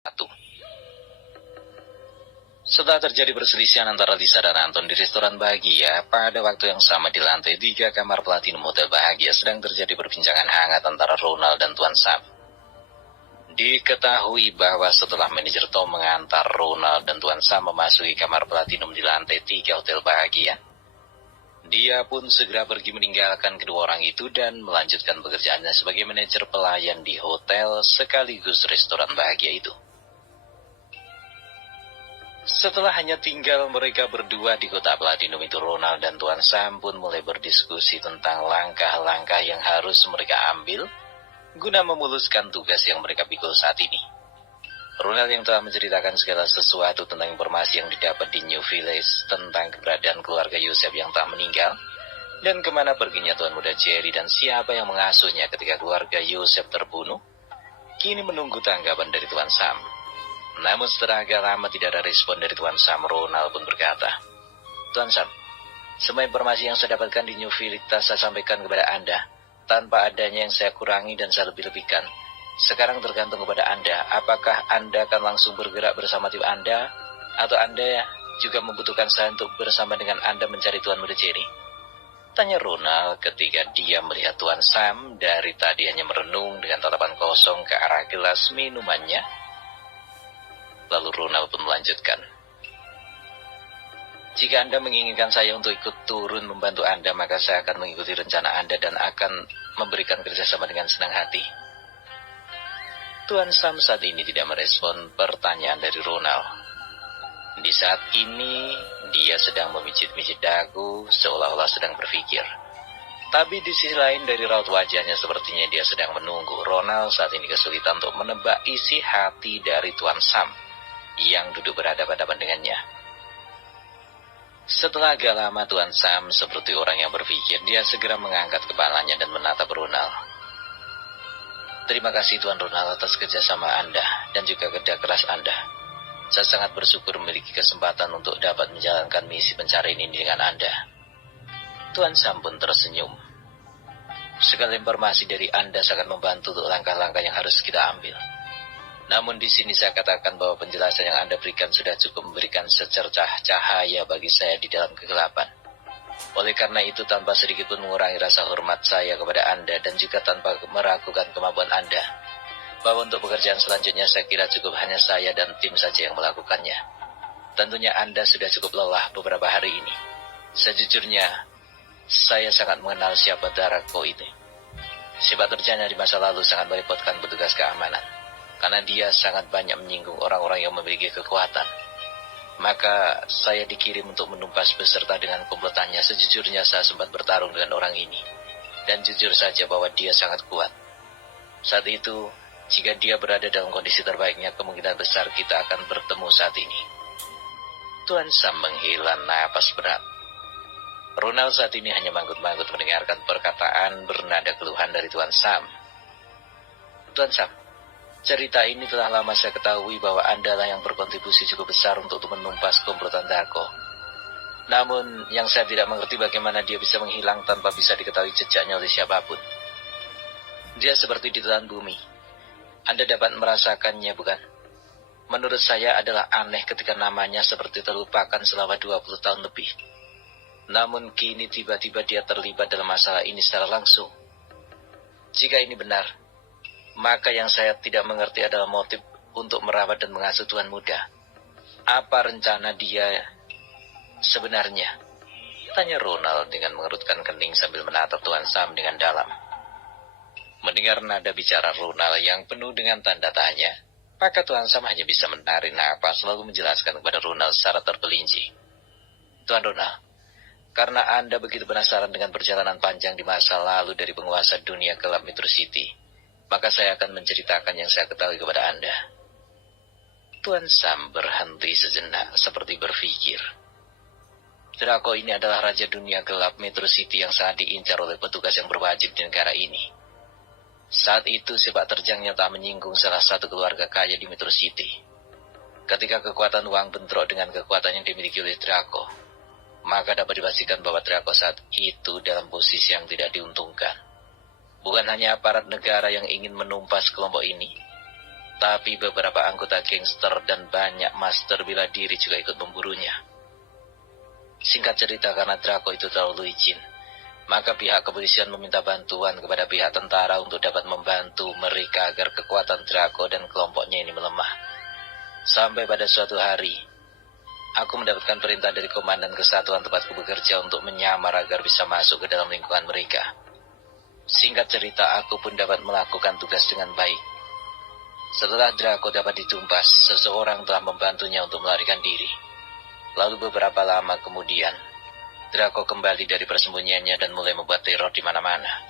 Satu. Setelah terjadi perselisihan antara Lisa dan Anton di restoran Bahagia, pada waktu yang sama di lantai 3 kamar Platinum Hotel Bahagia sedang terjadi perbincangan hangat antara Ronald dan Tuan Sam. Diketahui bahwa setelah manajer Tom mengantar Ronald dan Tuan Sam memasuki kamar Platinum di lantai 3 Hotel Bahagia, dia pun segera pergi meninggalkan kedua orang itu dan melanjutkan pekerjaannya sebagai manajer pelayan di hotel sekaligus restoran Bahagia itu. Setelah hanya tinggal mereka berdua di kota Platinum itu, Ronald dan Tuan Sam pun mulai berdiskusi tentang langkah-langkah yang harus mereka ambil guna memuluskan tugas yang mereka pikul saat ini. Ronald yang telah menceritakan segala sesuatu tentang informasi yang didapat di New Village tentang keberadaan keluarga Yosef yang tak meninggal, dan kemana perginya Tuan Muda Jerry dan siapa yang mengasuhnya ketika keluarga Yosef terbunuh, kini menunggu tanggapan dari Tuan Sam. Namun setelah agak lama tidak ada respon dari Tuan Sam, Ronald pun berkata, "Tuan Sam, semua informasi yang saya dapatkan di New Village saya sampaikan kepada Anda, tanpa adanya yang saya kurangi dan saya lebih-lebihkan. Sekarang tergantung kepada Anda, apakah Anda akan langsung bergerak bersama tim Anda, atau Anda juga membutuhkan saya untuk bersama dengan Anda mencari Tuan Muda Jerry?" Tanya Ronald ketika dia melihat Tuan Sam dari tadi hanya merenung dengan tatapan kosong ke arah gelas minumannya. Lalu Ronald pun melanjutkan, "Jika Anda menginginkan saya untuk ikut turun membantu Anda, maka saya akan mengikuti rencana Anda dan akan memberikan kerjasama dengan senang hati." Tuan Sam saat ini tidak merespon pertanyaan dari Ronald. Di saat ini, dia sedang memijit-mijit dagu seolah-olah sedang berpikir. Tapi di sisi lain dari raut wajahnya sepertinya dia sedang menunggu. Ronald saat ini kesulitan untuk menebak isi hati dari Tuan Sam yang duduk berhadapan-hadapan dengannya. Setelah agak lama Tuan Sam seperti orang yang berpikir, dia segera mengangkat kepalanya dan menatap Ronald. "Terima kasih Tuan Ronald atas kerjasama Anda dan juga kerja keras Anda. Saya sangat bersyukur memiliki kesempatan untuk dapat menjalankan misi pencarian ini dengan Anda." Tuan Sam pun tersenyum. "Segala informasi dari Anda sangat membantu untuk langkah-langkah yang harus kita ambil. Namun di sini saya katakan bahwa penjelasan yang Anda berikan sudah cukup memberikan secercah cahaya bagi saya di dalam kegelapan. Oleh karena itu, tanpa sedikit pun mengurangi rasa hormat saya kepada Anda dan juga tanpa meragukan kemampuan Anda, bahwa untuk pekerjaan selanjutnya saya kira cukup hanya saya dan tim saja yang melakukannya. Tentunya Anda sudah cukup lelah beberapa hari ini. Sejujurnya, saya sangat mengenal siapa Darko itu. Sepak terjangnya di masa lalu sangat merepotkan petugas keamanan, karena dia sangat banyak menyinggung orang-orang yang memiliki kekuatan. Maka saya dikirim untuk menumpas beserta dengan komplotannya. Sejujurnya saya sempat bertarung dengan orang ini, dan jujur saja bahwa dia sangat kuat. Saat itu, jika dia berada dalam kondisi terbaiknya, kemungkinan besar kita akan bertemu saat ini." Tuan Sam menghela napas berat. Ronald saat ini hanya manggut-manggut mendengarkan perkataan bernada keluhan dari Tuan Sam. "Tuan Sam, cerita ini telah lama saya ketahui bahwa Anda lah yang berkontribusi cukup besar untuk menumpas komplotan Darko. Namun, yang saya tidak mengerti bagaimana dia bisa menghilang tanpa bisa diketahui jejaknya oleh siapapun. Dia seperti ditelan bumi. Anda dapat merasakannya, bukan? Menurut saya adalah aneh ketika namanya seperti terlupakan selama 20 tahun lebih. Namun kini tiba-tiba dia terlibat dalam masalah ini secara langsung. Jika ini benar, maka yang saya tidak mengerti adalah motif untuk merawat dan mengasuh Tuan Muda. Apa rencana dia sebenarnya?" Tanya Ronald dengan mengerutkan kening sambil menatap Tuan Sam dengan dalam. Mendengar nada bicara Ronald yang penuh dengan tanda tanya, maka Tuan Sam hanya bisa menarik napas lalu menjelaskan kepada Ronald secara terperinci. "Tuan Ronald, karena Anda begitu penasaran dengan perjalanan panjang di masa lalu dari penguasa dunia gelap Metro City, maka saya akan menceritakan yang saya ketahui kepada Anda." Tuan Sam berhenti sejenak seperti berpikir. Darko ini adalah raja dunia gelap Metro City yang sangat diincar oleh petugas yang berwajib di negara ini. Saat itu sepak terjangnya tak menyinggung salah satu keluarga kaya di Metro City. Ketika kekuatan uang bentrok dengan kekuatan yang dimiliki oleh Darko, maka dapat dipastikan bahwa Darko saat itu dalam posisi yang tidak diuntungkan. Bukan hanya aparat negara yang ingin menumpas kelompok ini, tapi beberapa anggota gangster dan banyak master bela diri juga ikut memburunya. Singkat cerita, karena Draco itu terlalu licin, maka pihak kepolisian meminta bantuan kepada pihak tentara untuk dapat membantu mereka agar kekuatan Draco dan kelompoknya ini melemah. Sampai pada suatu hari, aku mendapatkan perintah dari komandan kesatuan tempatku bekerja untuk menyamar agar bisa masuk ke dalam lingkungan mereka. Singkat cerita, aku pun dapat melakukan tugas dengan baik. Setelah Draco dapat ditumpas, seseorang telah membantunya untuk melarikan diri. Lalu beberapa lama kemudian, Draco kembali dari persembunyiannya dan mulai membuat teror di mana-mana.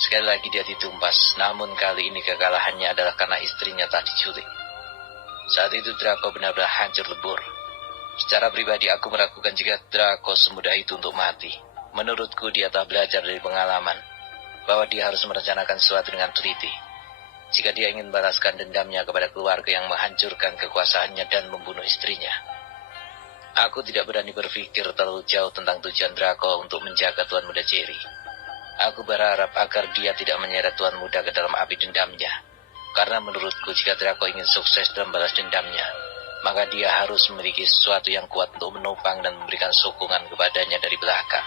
Sekali lagi dia ditumpas, namun kali ini kekalahannya adalah karena istrinya tak diculik. Saat itu Draco benar-benar hancur lebur. Secara pribadi aku meragukan jika Draco semudah itu untuk mati. Menurutku dia telah belajar dari pengalaman, bahwa dia harus merencanakan sesuatu dengan teliti. Jika dia ingin membalaskan dendamnya kepada keluarga yang menghancurkan kekuasaannya dan membunuh istrinya. Aku tidak berani berpikir terlalu jauh tentang tujuan Draco untuk menjaga Tuan Muda Jerry. Aku berharap agar dia tidak menyeret Tuan Muda ke dalam api dendamnya. Karena menurutku jika Draco ingin sukses dalam balas dendamnya, maka dia harus memiliki sesuatu yang kuat untuk menopang dan memberikan sokongan kepadanya dari belakang.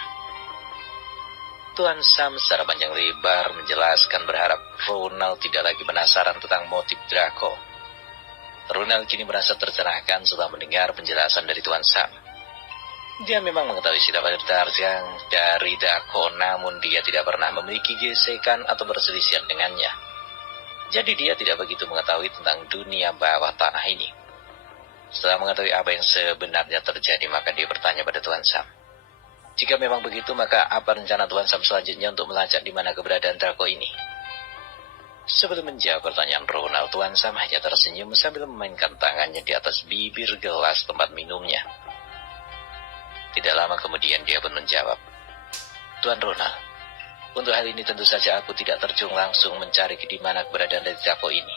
Tuan Sam secara panjang lebar menjelaskan berharap Ronald tidak lagi penasaran tentang motif Draco. Ronald kini merasa tercerahkan setelah mendengar penjelasan dari Tuan Sam. Dia memang mengetahui sifat Tarzan dari Draco, namun dia tidak pernah memiliki gesekan atau perselisihan dengannya. Jadi dia tidak begitu mengetahui tentang dunia bawah tanah ini. Setelah mengetahui apa yang sebenarnya terjadi, maka dia bertanya pada Tuan Sam. Jika memang begitu, maka apa rencana Tuan Sam selanjutnya untuk melacak di mana keberadaan Draco ini? Sebelum menjawab pertanyaan Ronald, Tuan Sam hanya tersenyum sambil memainkan tangannya di atas bibir gelas tempat minumnya. Tidak lama kemudian dia pun menjawab, Tuan Ronald, untuk hal ini tentu saja aku tidak terjun langsung mencari di mana keberadaan dari Draco ini.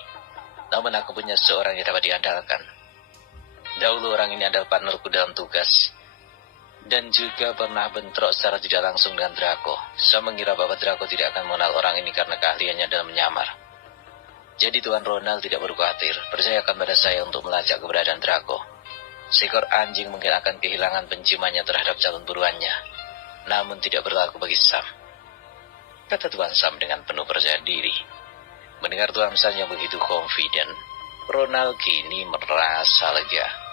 Namun aku punya seorang yang dapat diandalkan. Dahulu orang ini adalah partnerku dalam tugas, dan juga pernah bentrok secara tidak langsung dengan Draco. Saya mengira bahwa Draco tidak akan mengenal orang ini karena keahliannya dalam menyamar. Jadi Tuan Ronald tidak perlu khawatir, percayakan pada saya untuk melacak keberadaan Draco. Seekor anjing mungkin akan kehilangan penciumannya terhadap calon buruannya, namun tidak berlaku bagi Sam, kata Tuan Sam dengan penuh percaya diri. Mendengar Tuan Sam yang begitu confident, Ronald kini merasa lega.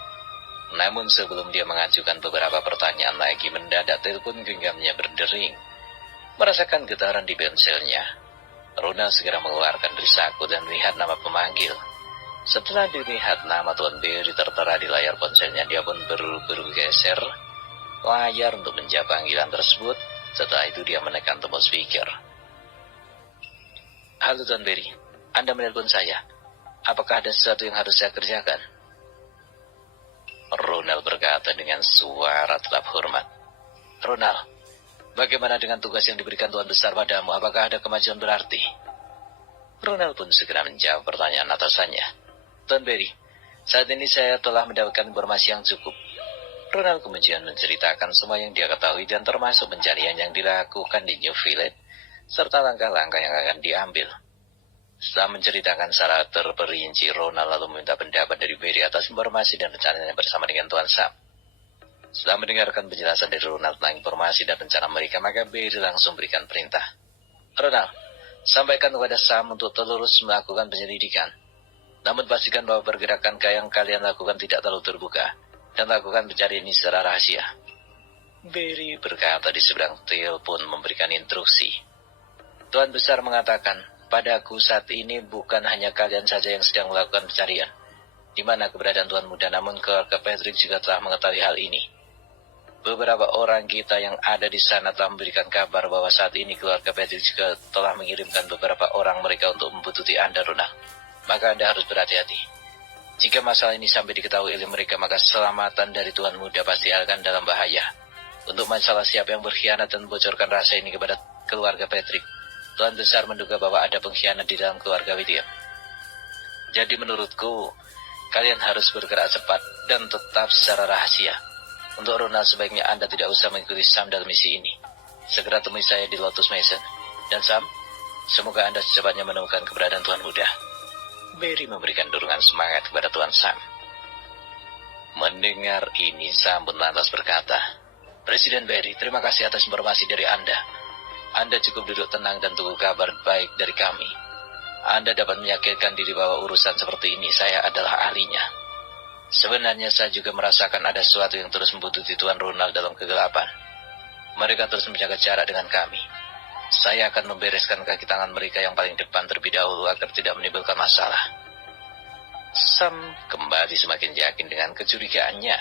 Namun sebelum dia mengajukan beberapa pertanyaan lagi, mendadak telepon genggamnya berdering. Merasakan getaran di ponselnya, Ronald segera mengeluarkan dari saku dan melihat nama pemanggil. Setelah dilihat nama Tuan Berry tertera di layar ponselnya, dia pun buru-buru geser layar untuk menjawab panggilan tersebut. Setelah itu dia menekan tombol speaker. Halo Tuan Berry, Anda menelpon saya. Apakah ada sesuatu yang harus saya kerjakan? Ronald berkata dengan suara tetap hormat. Ronald, bagaimana dengan tugas yang diberikan Tuan Besar padamu? Apakah ada kemajuan berarti? Ronald pun segera menjawab pertanyaan atasannya. Tuan Berry, saat ini saya telah mendapatkan informasi yang cukup. Ronald kemudian menceritakan semua yang dia ketahui dan termasuk pencarian yang dilakukan di New Village, serta langkah-langkah yang akan diambil. Setelah menceritakan secara terperinci, Ronald lalu meminta pendapat dari Berry atas informasi dan rencananya bersama dengan Tuan Sam. Setelah mendengarkan penjelasan dari Ronald tentang informasi dan rencana mereka, maka Berry langsung berikan perintah. Ronald, sampaikan kepada Sam untuk terus melakukan penyelidikan. Namun pastikan bahwa pergerakan yang kalian lakukan tidak terlalu terbuka, dan lakukan pencarian ini secara rahasia. Berry berkata di seberang telepon memberikan instruksi. Tuan Besar mengatakan, padaku saat ini bukan hanya kalian saja yang sedang melakukan pencarian. Di mana keberadaan Tuan Muda, namun keluarga Patrick juga telah mengetahui hal ini. Beberapa orang kita yang ada di sana telah memberikan kabar bahwa saat ini keluarga Patrick juga telah mengirimkan beberapa orang mereka untuk membuntuti Anda, Ronald. Maka Anda harus berhati-hati. Jika masalah ini sampai diketahui oleh mereka, maka keselamatan dari Tuan Muda pasti akan dalam bahaya. Untuk masalah siapa yang berkhianat dan membocorkan rahasia ini kepada keluarga Patrick, Tuan Besar menduga bahwa ada pengkhianat di dalam keluarga William. Jadi menurutku, kalian harus bergerak cepat dan tetap secara rahasia. Untuk Ronald, sebaiknya Anda tidak usah mengikuti Sam dalam misi ini. Segera temui saya di Lotus Mason. Dan Sam, semoga Anda secepatnya menemukan keberadaan Tuan Muda. Barry memberikan dorongan semangat kepada Tuan Sam. Mendengar ini, Sam pun lantas berkata, "Presiden Barry, terima kasih atas informasi dari Anda. Anda cukup duduk tenang dan tunggu kabar baik dari kami. Anda dapat meyakinkan diri bahwa urusan seperti ini saya adalah ahlinya. Sebenarnya saya juga merasakan ada sesuatu yang terus membutuhkan Tuan Ronald dalam kegelapan. Mereka terus menjaga jarak dengan kami. Saya akan membereskan kaki tangan mereka yang paling depan terlebih dahulu agar tidak menimbulkan masalah." Sam kembali semakin yakin dengan kecurigaannya.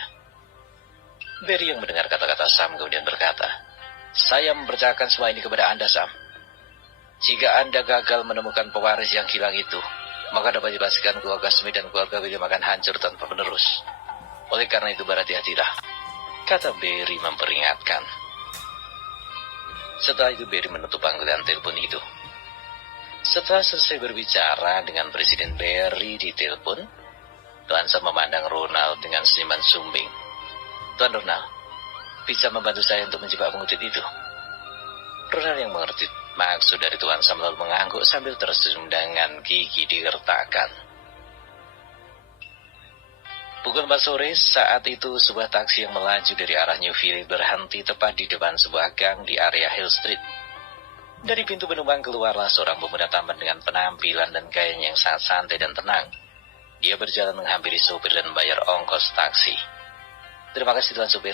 Barry yang mendengar kata-kata Sam kemudian berkata, "Saya mempercayakan semua ini kepada Anda, Sam. Jika Anda gagal menemukan pewaris yang hilang itu, maka dapat dipastikan keluarga Smith dan keluarga William akan hancur tanpa penerus. Oleh karena itu berhati-hatilah," kata Barry memperingatkan. Setelah itu Barry menutup panggilan telepon itu. Setelah selesai berbicara dengan Presiden Barry di telepon, Tuan Sam memandang Ronald dengan senyuman sumbing. "Tuan Ronald, bisa membantu saya untuk menjebak pengecut itu?" Ronald yang mengerti maksud dari Tuan Sam lalu mengangguk sambil tersenyum dengan gigi digertakkan. Pukul 4 sore, saat itu sebuah taksi yang melaju dari arah Newville berhenti tepat di depan sebuah gang di area Hill Street. Dari pintu penumpang keluarlah seorang pemuda tampan dengan penampilan dan gayanya yang sangat santai dan tenang. Dia berjalan menghampiri supir dan membayar ongkos taksi. "Terima kasih Tuan supir."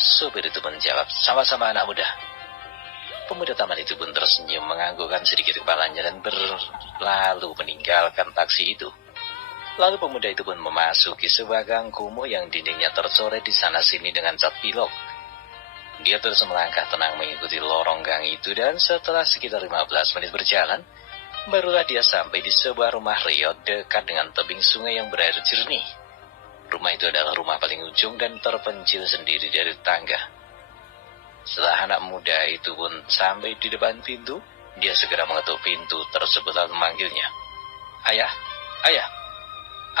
Supir itu menjawab, "Sama-sama anak muda." Pemuda taman itu pun tersenyum menganggukkan sedikit kepalanya dan berlalu meninggalkan taksi itu. Lalu pemuda itu pun memasuki sebuah gang kumuh yang dindingnya tercoret di sana-sini dengan cat pilok. Dia terus melangkah tenang mengikuti lorong gang itu dan setelah sekitar 15 menit berjalan, barulah dia sampai di sebuah rumah reot dekat dengan tebing sungai yang berair jernih. Rumah itu adalah rumah paling ujung dan terpencil sendiri dari tangga. Setelah anak muda itu pun sampai di depan pintu, dia segera mengetuk pintu tersebut lalu memanggilnya. "Ayah, ayah,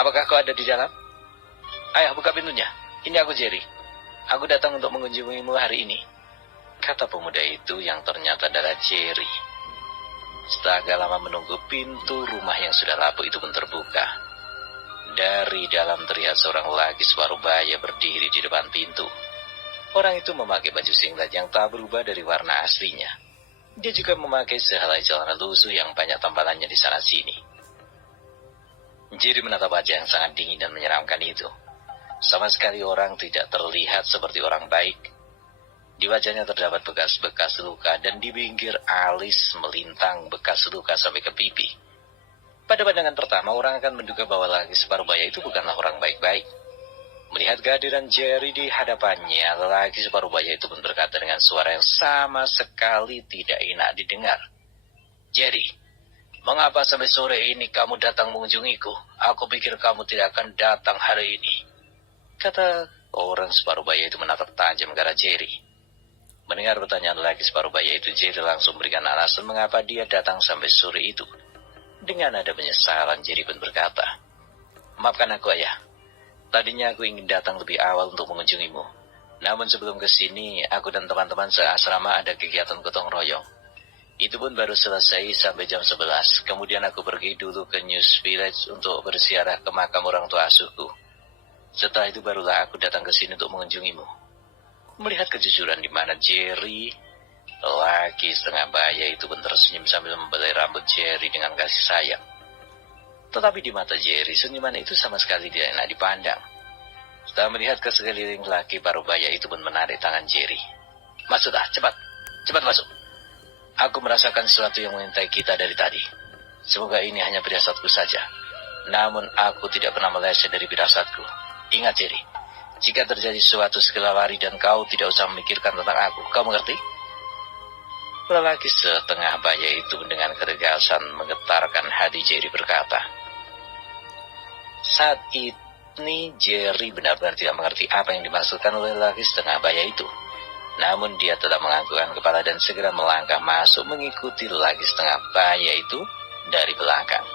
apakah kau ada di dalam? Ayah, buka pintunya. Ini aku Jerry. Aku datang untuk mengunjungimu hari ini," kata pemuda itu yang ternyata adalah Jerry. Setelah agak lama menunggu, pintu rumah yang sudah lapuk itu pun terbuka. Dari dalam terlihat seorang lelaki separuh baya berdiri di depan pintu. Orang itu memakai baju singlet yang tak berubah dari warna aslinya. Dia juga memakai sehelai celana lusuh yang banyak tampalannya di sana-sini. Jerry menatap wajah yang sangat dingin dan menyeramkan itu. Sama sekali orang tidak terlihat seperti orang baik. Di wajahnya terdapat bekas-bekas luka dan di pinggir alis melintang bekas luka sampai ke pipi. Pada pandangan pertama, orang akan menduga bahwa lelaki separuh baya itu bukanlah orang baik-baik. Melihat kehadiran Jerry di hadapannya, lelaki separuh baya itu pun berkata dengan suara yang sama sekali tidak enak didengar. "Jerry, mengapa sampai sore ini kamu datang mengunjungiku? Aku pikir kamu tidak akan datang hari ini," kata orang separuh baya itu menatap tajam ke arah Jerry. Mendengar pertanyaan lelaki separuh baya itu, Jerry langsung memberikan alasan mengapa dia datang sampai sore itu. Dengan ada penyesalan, Jerry pun berkata, "Maafkan aku, ayah. Tadinya aku ingin datang lebih awal untuk mengunjungimu. Namun sebelum ke sini, aku dan teman-teman seasrama ada kegiatan gotong royong. Itu pun baru selesai sampai jam 11. Kemudian aku pergi dulu ke News Village untuk berziarah ke makam orang tua asuhku. Setelah itu barulah aku datang ke sini untuk mengunjungimu." Melihat kejujuran di mana Jerry, lelaki setengah baya itu pun tersenyum sambil membelai rambut Jerry dengan kasih sayang. Tetapi di mata Jerry, senyuman itu sama sekali tidak enak dipandang. Setelah melihat ke sekeliling, lelaki paruh baya itu pun menarik tangan Jerry. "Masuklah, cepat, cepat masuk. Aku merasakan sesuatu yang mengintai kita dari tadi. Semoga ini hanya firasatku saja. Namun aku tidak pernah meleset dari firasatku. Ingat Jerry, jika terjadi sesuatu segera lari dan kau tidak usah memikirkan tentang aku. Kau mengerti?" Lelaki setengah baya itu dengan ketegasan menggetarkan hati Jerry berkata. Saat ini Jerry benar-benar tidak mengerti apa yang dimaksudkan oleh lelaki setengah baya itu. Namun dia tetap menganggukkan kepala dan segera melangkah masuk mengikuti lelaki setengah baya itu dari belakang.